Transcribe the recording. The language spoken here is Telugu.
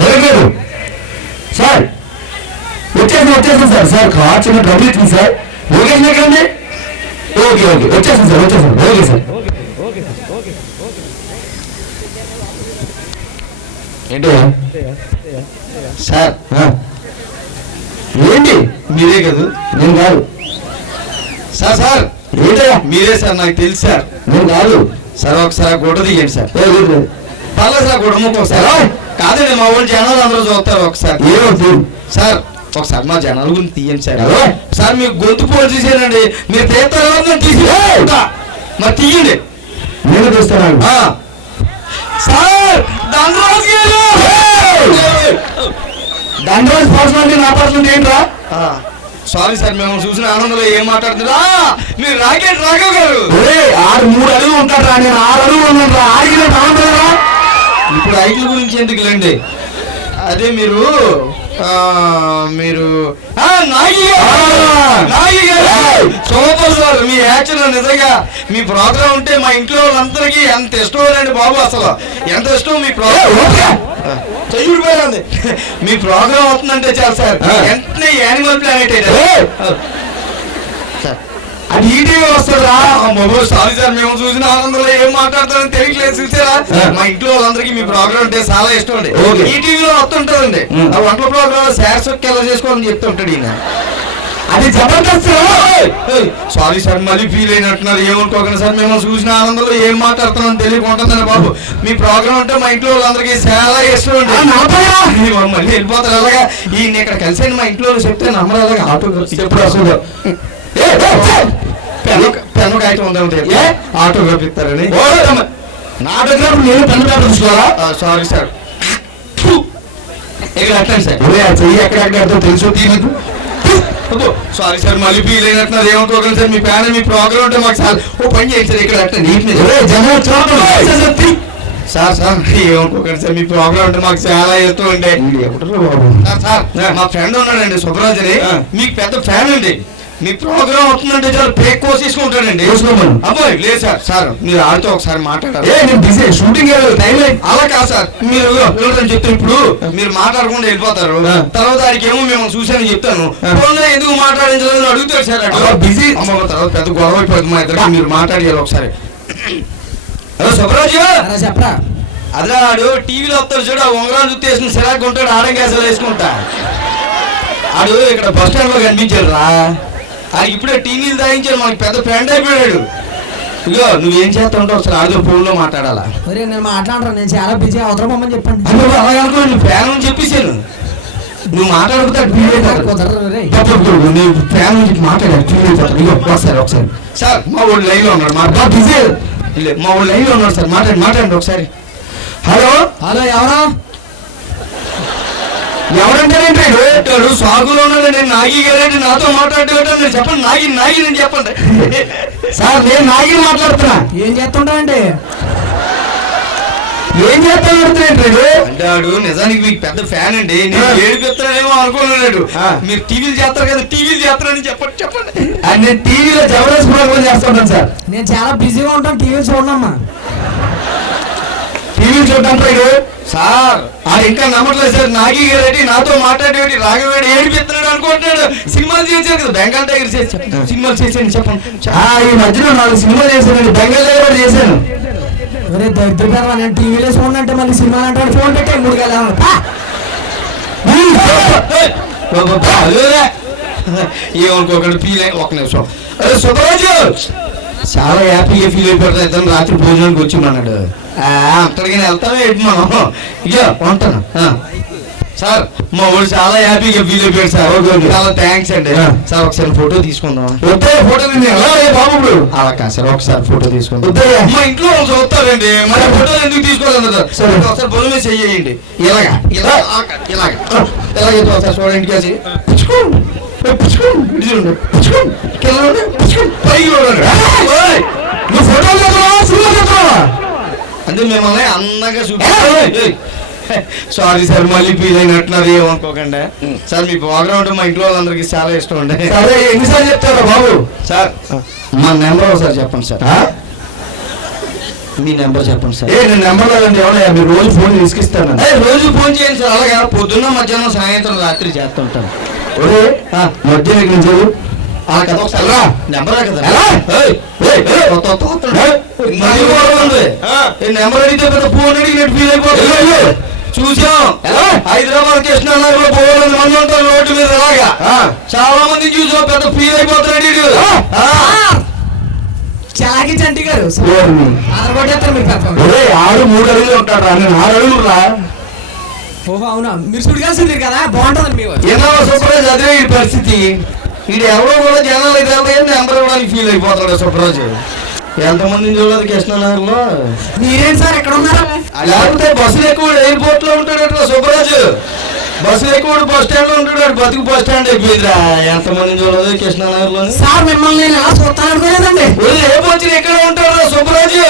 లేదు సార్, వచ్చేసాను సార్. సార్ కార్ చిన్న ట్రబుల్ ఇచ్చింది సార్. లొకేషన్ ఎక్కడండి? ఓకే వచ్చేసాను సార్. Okay sir. ఏంటి సార్? ఏంటి? మీరే కదా? నేను కాదు సార్. ఏంటయ్యా? మీరే సార్, నాకు తెలుసు సార్. నేను కాదు సార్. ఒకసారి గుడ్డ తీయండి సార్. పర్లేదు సార్, గుడ్డ ముక్క ఒకసారి. కాదండి, మా వాళ్ళు జనాలు అందరూ చూస్తారు. ఒకసారి సార్, ఒకసారి మా జనాల గురించి తీయండి సార్. సార్ మీకు గొంతు పోలు చూసానండి, మీరు తీస్తారో తీసి మరి తీయండి. నేను తీస్తాను సార్. దండరాజు పర్సనాలిటీ నా పర్సనాలిటీ ఏంట్రా? సారీ సార్, మేము చూసిన ఆనందంలో ఏం మాట్లాడుతున్నా మీరు రాఘవ్ గారు. 3 అడుగులు ఉంటారా? నేను 6 అడుగులు ఉన్నారా? ఇప్పుడు ఐక్ల గురించి ఎందుకులేండి, అదే మీరు సూపర్ సార్. మీ యాక్షన్ నిజంగా మీ ప్రోగ్రామ్ ఉంటే మా ఇంట్లో వాళ్ళందరికీ ఎంత ఇష్టం అండి బాబు. అసలు ఎంత ఇష్టం మీ ప్రోగ్రామ్. చెయ్యిపోయింది మీ ప్రోగ్రామ్ అవుతుందంటే చాలు సార్. వెంటనే యానిమల్ ప్లానెట్ అది ఈటీవీ వస్తుందా? సారీ సార్, మేము చూసిన ఆనందంలో ఏం మాట్లాడతారని తెలియట్లేదు. చూసారా, మా ఇంట్లో వాళ్ళందరికీ మీ ప్రోగ్రామ్ అంటే చాలా ఇష్టం అండి. ఈటీవీలో వస్తుంటదండి ఆ వంటల ప్రోగ్రామ్. శారీస్ ఎలా చేసుకోవాలని చెప్తుంటాడు ఈయన. అది జబర్దస్త్. సారీ సార్, మళ్ళీ ఫీల్ అయినట్టున్నారు, ఏమనుకోకండి సార్. మేము చూసిన ఆనందంలో ఏం మాట్లాడుతున్నాం తెలియకుంటుందండి బాబు. మీ ప్రోగ్రామ్ అంటే మా ఇంట్లో వాళ్ళందరికీ చాలా ఇష్టం అండి. మళ్ళీ వెళ్ళిపోతారు. అలాగా ఈయన ఇక్కడ కలిసి మా ఇంట్లో చెప్తే నమ్మరు. అలాగా ఆటో ఎప్పుడు అసలు పెన్ను ఉందా? ఆటోగ్రాఫ్ ఇస్తారని. నా ఆటోగ్రాఫ్ నేను పెన్ను పేపర్ తీసుకోవాలా? Sorry sir. ఇక్కడ అట్టండి సార్. చెయ్యి ఎక్కడెక్కడ తెలుసు తీయదు. సారీ సార్, మళ్ళీ ఫీల్ అయినట్టున్నారు, ఏమనుకోకండి సార్. మీ ప్యాన్ మీ ప్రోగ్రామ్ అంటే మాకు చాలా ఓ పని చేయండి సార్. ఇక్కడ అట్టండి సార్. ఏమనుకోకండి సార్, మీ ప్రోగ్రామ్ అంటే మాకు చాలా ఇష్టం అండి. సార్, మా ఫ్రెండ్ ఉన్నాడండి సుబ్బరాజ్ అని, మీకు పెద్ద ఫ్యాన్ అండి. మీ ప్రోగ్రామ్ అవుతుందంటే చాలా బ్రేక్ కోర్స్ తీసుకుంటాడండి. అబ్బాయి లేదు సార్. సార్ మీరు ఆడితో ఒకసారి మాట్లాడారు. షూటింగ్ టైం అలా కాదు సార్, మీరు చెప్తాను. ఇప్పుడు మీరు మాట్లాడకుండా వెళ్ళిపోతారు. తర్వాత దానికి ఏమో మేము చూసానని చెప్తాను. ఎందుకు మాట్లాడించాలని అడుగుతారు సార్. బిజీ తర్వాత పెద్ద గొడవ అయిపోతుంది మా ఇద్దరికి. మీరు మాట్లాడాలి ఒకసారి. హలో సుబ్బరాజు చెప్పరా? అదే ఆడు టీవీలో వస్తాడు చూడు, ఆ ఉంగరాలు జుత్తు వేసుకుని సిరాకు ఉంటాడు, ఆడం గ్యాసులు వేసుకుంటా. ఆడు ఇక్కడ బస్ స్టాండ్ లో కనిపించాడు రా. ఆయనకి ఇప్పుడే టీవీలు తాగించాడు, మనకి పెద్ద ఫ్రెండ్ అయిపోయాడు. ఇగో నువ్వేం చేస్తా ఉంటావు అసలు ఆడితో ఫోన్ లో మాట్లాడాలా? నేను మాట్లాడరా, నేను చాలా బిజీ. అవతల పొమ్మని చెప్పండి. అలాగే అనుకో, నువ్వు ఫ్యాన్ అని చెప్పేసాను. నువ్వు మాట్లాడుకుంటాడు ఫ్యాన్ నుంచి మాట్లాడాడు. ఒకసారి సార్, మా ఊళ్ళో లైన్ లో ఉన్నాడు. బిజీ మా ఊళ్ళో లైన్ లో ఉన్నాడు సార్. మాట్లాడండి ఒకసారి. హలో ఎవరా? ఎవరంటాడు? సాగులో ఉన్నాడు. నేను నాగి గారండి, నాతో మాట్లాడేటట్టు నేను చెప్పండి. నాగి నేను చెప్పండి. సార్ నేను నాగి మాట్లాడుతున్నా. ఏం చేస్తుంటానండి? ఏం చేస్తాడు అంటాడు. నిజానికి మీకు పెద్ద ఫ్యాన్ అండి. నేను ఏడిపిస్తానేమో అనుకోలేడు. మీరు టీవీలు చేస్తారు కదా, టీవీలు చేస్తారని చెప్పండి. నేను టీవీలో జబర్దస్త్ ప్రోగ్రామ్ చేస్తుంటాను సార్. నేను చాలా బిజీగా ఉంటాను, టీవీ చూడమ్మా. టీవీ చూడటానికి సార్ అది ఇంకా నమ్మట్లేదు సార్. నాగి గారెడ్డి నాతో మాట్లాడేటి రాఘవేడి ఏడిపిస్తున్నాడు అనుకుంటున్నాడు. సినిమాలు చేశారు కదా, బెంగాల్ టైగర్ చేశాను. సినిమాలు చేశాను చెప్పండి. ఈ మధ్యలో 4 సినిమాలు చేశానండి. బెంగాల్ టైగర్ చేశాను. దరిద్రపేరవా, నేను టీవీలో చూడంటే మళ్ళీ సినిమాలు అంటాడు. ఫోన్ పెట్టే 3 గంటలు. ఏమనుకోకండి, ఫీల్ అయ్యి 1 నిమిషం. అరే సుబ్బరాజు చాలా హ్యాపీగా ఫీల్ అయిపోతాడు. ఇతను రాత్రి భోజనానికి వచ్చిమన్నాడు. అక్కడికి వెళ్తామే ఏంటి మనం. ఇక ఉంటాను సార్. మా వాడు చాలా హ్యాపీగా ఫీల్ అయిపోయాడు సార్. చాలా థ్యాంక్స్ అండి సార్. ఒకసారి ఫోటో తీసుకుందాం. ఫోటో బాబు అలా కాదు సార్, ఒకసారి ఫోటో తీసుకుందాం. మా ఇంట్లో వాళ్ళు చూస్తారండి, మరి ఫోటో ఎందుకు తీసుకోలేదు సార్? ఒకసారి బొమ్మ చేయండి. ఇలాగైతే ఒకసారి చూడండి. కాసి అంటే మిమ్మల్ని అందంగా చూపి. సారీ సార్, మళ్ళీ ఫీల్ అయినట్టున్నారు, ఏమనుకోకండి సార్. మీ ప్రోగ్రామ్ అంటే మా ఇంట్లో వాళ్ళందరికీ చాలా ఇష్టం అండి. సరే ఎన్నిసార్లు చెప్తారా బాబు? సార్ మా నెంబర్ ఒకసారి చెప్పండి సార్. మీ నెంబర్ చెప్పండి సార్. నేను నెంబర్ లేదండి ఎవరయ్యా, మీరు రోజు ఫోన్ తీసుకిస్తాను. రోజు ఫోన్ చేయండి సార్. అలాగే పొద్దున్న మధ్యాహ్నం సాయంత్రం రాత్రి చేస్తుంటాను. ఒరే మధ్య నుంచి ఆ కదా ఒకసారి ఎలా? నెంబరే కదా. ఎలా? ఏయ్, ఏయ్, ఏయ్, కొత్త కొత్త కొత్త. మళ్ళీ కూడా ఉంది. ఈ నెంబర్ అడిగితే పెద్ద ఫోన్ అడిగినట్టు ఫీల్ అయిపోతుంది. చూసాం ఎలా? హైదరాబాద్ కృష్ణానగర్ లో పోవాలని మంది ఉంటారు రోడ్డు మీద. అలాగా చాలా మంది చూసాం, పెద్ద ఫీల్ అయిపోతున్నాడు వీడు. చలాకి చంటి గారు ఆధారపడేస్తారు మీరు పెద్ద. ఒరే 6-3 అడుగులు ఉంటాడు రా, నేను 6 అడుగులు రా. ఓహో అవునా, మీరు సుడిగాల్సింది కదా, బాగుంటుంది మీ ఏదో సుప్రాజ్ అదే ఈ పరిస్థితి. వీడు ఎవరో కూడా జనాలు అయితే నెంబర్ ఇవ్వడానికి ఫీల్ అయిపోతాడు సుప్రాజ్. ఎంతమందిని చూడలేదు కృష్ణానగర్ లో. మీరేం సార్ ఎక్కడ ఉన్నారా? లేకపోతే బస్సులు ఎక్కువ ఎయిర్పోర్ట్ లో ఉంటాడు సుబ్రాజ్. బస్సులు ఎక్కువ బస్ స్టాండ్ లో ఉంటాడు. బతుకు బస్ స్టాండ్ అయిపోయిందిరా. ఎంతమందిని చూడలేదు కృష్ణానగర్ లో. సార్ మిమ్మల్ని నేను ఎలా చూస్తాను అనుకోలేదండి. ఏ వచ్చిన ఎక్కడ ఉంటాడు సుబ్రాజ్.